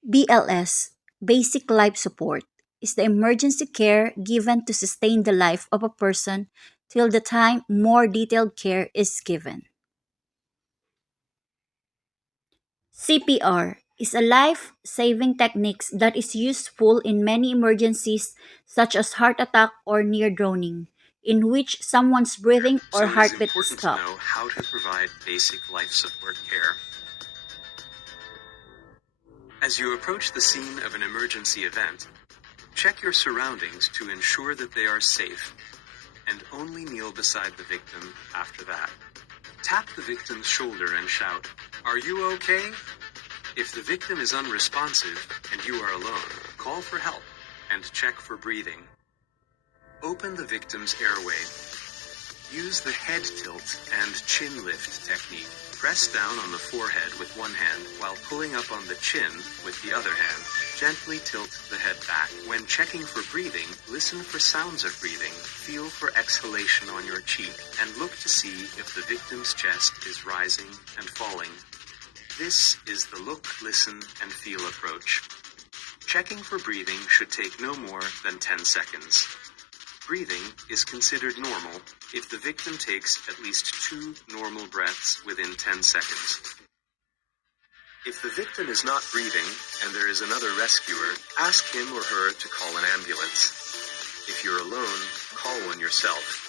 BLS, Basic Life Support, is the emergency care given to sustain the life of a person till the time more detailed care is given. CPR is a life saving technique that is useful in many emergencies such as heart attack or near drowning, in which someone's breathing or So it is heartbeat is important to stopped. know how to provide basic life support care. As you approach the scene of an emergency event, check your surroundings to ensure that they are safe, and only kneel beside the victim after that. Tap the victim's shoulder and shout, "Are you okay?" If the victim is unresponsive and you are alone, call for help and check for breathing. Open the victim's airway. Use the head tilt and chin lift technique. Press down on the forehead with one hand while pulling up on the chin with the other hand. Gently tilt the head back. When checking for breathing, listen for sounds of breathing, feel for exhalation on your cheek, and look to see if the victim's chest is rising and falling. This is the look, listen, and feel approach. Checking for breathing should take no more than 10 seconds. Breathing is considered normal if the victim takes at least 2 normal breaths within 10 seconds. If the victim is not breathing and there is another rescuer, ask him or her to call an ambulance. If you're alone, call one yourself.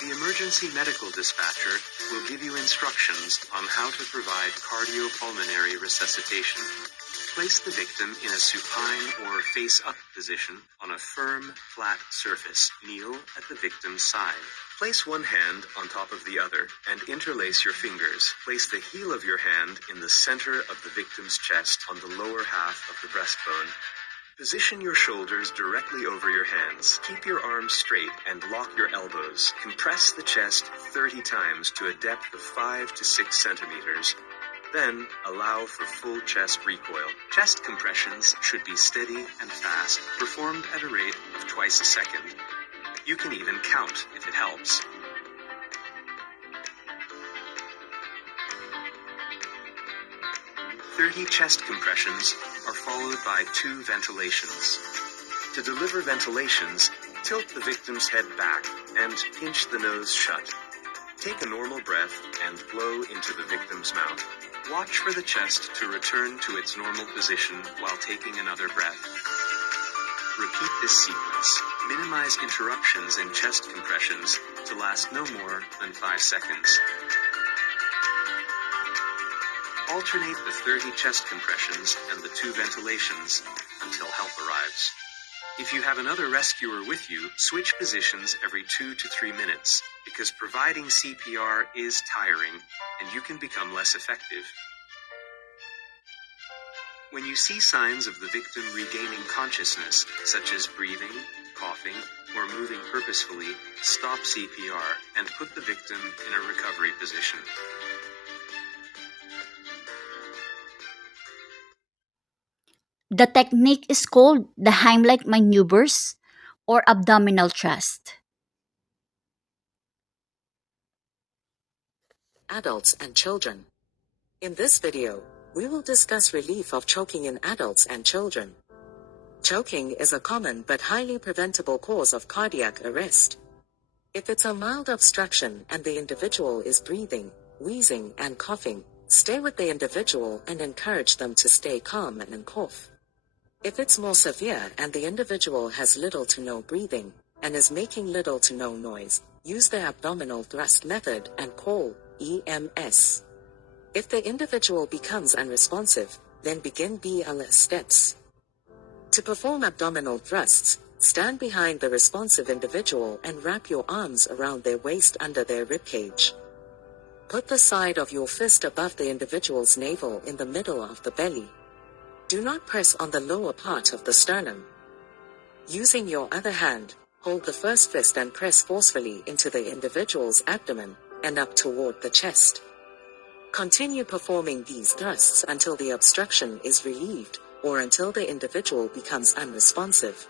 The emergency medical dispatcher will give you instructions on how to provide cardiopulmonary resuscitation. Place the victim in a supine or face-up position on a firm, flat surface. Kneel at the victim's side. Place one hand on top of the other and interlace your fingers. Place the heel of your hand in the center of the victim's chest on the lower half of the breastbone. Position your shoulders directly over your hands. Keep your arms straight and lock your elbows. Compress the chest 30 times to a depth of 5 to 6 centimeters. Then, allow for full chest recoil. Chest compressions should be steady and fast, performed at a rate of twice a second. You can even count if it helps. "30 chest compressions are followed by 2 ventilations. To deliver ventilations, tilt the victim's head back and pinch the nose shut. Take a normal breath and blow into the victim's mouth. Watch for the chest to return to its normal position while taking another breath. Repeat this sequence. Minimize interruptions in chest compressions to last no more than 5 seconds. Alternate the 30 chest compressions and the 2 ventilations until help arrives. If you have another rescuer with you, switch positions every 2 to 3 minutes, because providing CPR is tiring and you can become less effective. When you see signs of the victim regaining consciousness, such as breathing, coughing, or moving purposefully, stop CPR and put the victim in a recovery position. The technique is called the Heimlich maneuvers or abdominal thrust. Adults and children. In this video, we will discuss relief of choking in adults and children. Choking is a common but highly preventable cause of cardiac arrest. If it's a mild obstruction and the individual is breathing, wheezing, and coughing, stay with the individual and encourage them to stay calm and cough. If it's more severe and the individual has little to no breathing and is making little to no noise, use the abdominal thrust method and call EMS. If the individual becomes unresponsive, then begin BLS steps. To perform abdominal thrusts, stand behind the responsive individual and wrap your arms around their waist under their ribcage. Put the side of your fist above the individual's navel in the middle of the belly. Do not press on the lower part of the sternum. Using your other hand, hold the first fist and press forcefully into the individual's abdomen and up toward the chest. Continue performing these thrusts until the obstruction is relieved or until the individual becomes unresponsive.